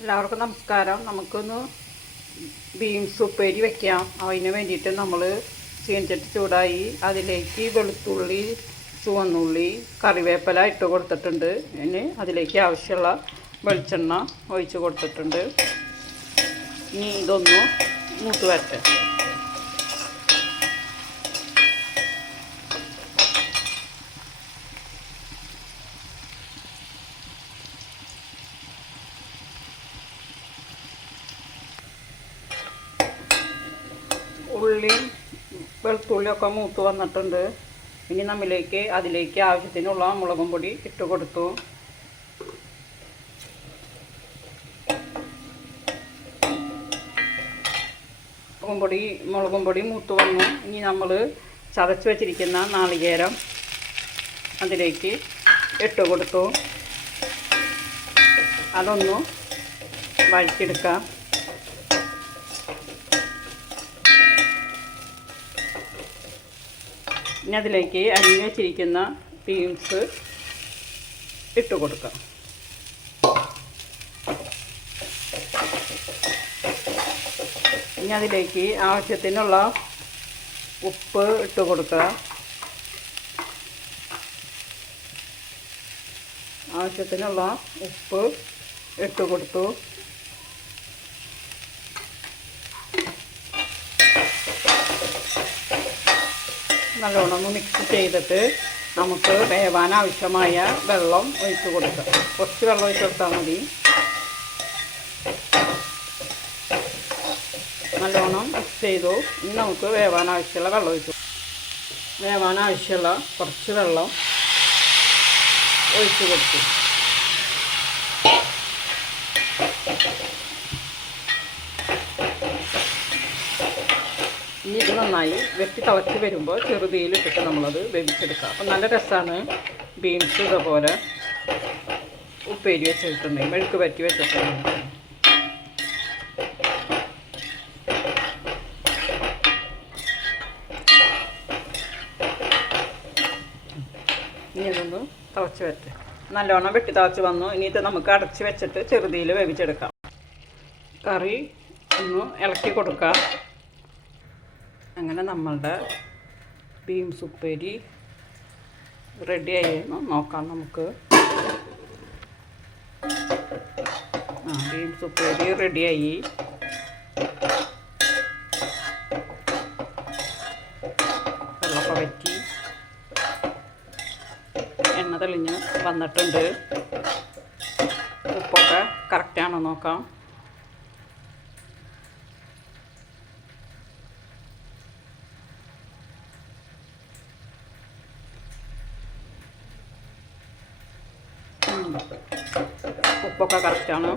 എല്ലാവർക്കും നമസ്കാരം. നമുക്കൊന്ന് ബീൻസ് ഉപ്പേരി വെക്കാം. അതിന് വേണ്ടിയിട്ട് നമ്മൾ ചീനച്ചട്ടി ചൂടായി അതിലേക്ക് വെളുത്തുള്ളി, ചുവന്നുള്ളി, കറിവേപ്പില ഇട്ട് കൊടുത്തിട്ടുണ്ട്. ഇനി അതിലേക്ക് ആവശ്യമുള്ള വെളിച്ചെണ്ണ ഒഴിച്ച് കൊടുത്തിട്ടുണ്ട്. ഇനി ഇതൊന്ന് മൂത്ത് വരട്ടെ. ഉള്ളിയും വെളുത്തുള്ളിയൊക്കെ മൂത്ത് വന്നിട്ടുണ്ട്. ഇനി അതിലേക്ക് ആവശ്യത്തിനുള്ള മുളകും പൊടി ഇട്ട് കൊടുത്തു. മുളകും പൊടി മൂത്ത് വന്നു. ഇനി നമ്മൾ ചതച്ച് വെച്ചിരിക്കുന്ന നാളികേരം അതിലേക്ക് ഇട്ട് കൊടുത്തു. അതൊന്ന് വഴറ്റിയെടുക്കാം. ഇനി അതിലേക്ക് അരിഞ്ഞ് വെച്ചിരിക്കുന്ന ബീൻസ് ഇട്ട് കൊടുക്കാം. ഇനി അതിലേക്ക് ആവശ്യത്തിനുള്ള ഉപ്പ് ഇട്ട് കൊടുക്കുക. ആവശ്യത്തിനുള്ള ഉപ്പ് ഇട്ട് കൊടുത്തു. നല്ലോണം ഒന്ന് മിക്സ് ചെയ്തിട്ട് നമുക്ക് വേവാൻ ആവശ്യമായ വെള്ളം ഒഴിച്ച് കൊടുക്കാം. കുറച്ച് വെള്ളം ഒഴിച്ച് കൊടുത്താൽ മതി. നല്ലോണം മിക്സ് ചെയ്തു. ഇനി നമുക്ക് വേവാൻ ആവശ്യമുള്ള വെള്ളം ഒഴിച്ചു. വേവാൻ ആവശ്യമുള്ള കുറച്ച് വെള്ളം ഒഴിച്ച് കൊടുത്തു. ഇനി ഇത് നന്നായി വെട്ടി തിളച്ച് വരുമ്പോൾ ചെറുതീയിലിട്ടിട്ട് നമ്മളത് വേവിച്ചെടുക്കുക. അപ്പം നല്ല രസമാണ്. ബീൻസ് ഇതേപോലെ ഉപ്പേരി വെച്ചിട്ടുണ്ടെങ്കിൽ മെഴുക്ക് പറ്റി വെച്ചിട്ടുണ്ടെങ്കിൽ. ഇനി ഇതൊന്ന് തിളച്ച് വരട്ടെ. നല്ലോണം വെട്ടി തിളച്ച് വന്നു. ഇനി ഇത് നമുക്ക് അടച്ച് വെച്ചിട്ട് ചെറുതീയിൽ വേവിച്ചെടുക്കാം. കറി ഒന്ന് ഇളക്കി കൊടുക്കാം. അങ്ങനെ നമ്മളുടെ ബീൻസ് ഉപ്പേരി റെഡിയായിരുന്നു. നോക്കാം നമുക്ക്. ബീൻസ് ഉപ്പേരി റെഡിയായി. വെള്ളമൊക്കെ വറ്റി എണ്ണ തെളിഞ്ഞ് വന്നിട്ടുണ്ട്. ഉപ്പൊക്കെ കറക്റ്റാണോ നോക്കാം. ഉപ്പൊക്കെ കറക്റ്റാണ്.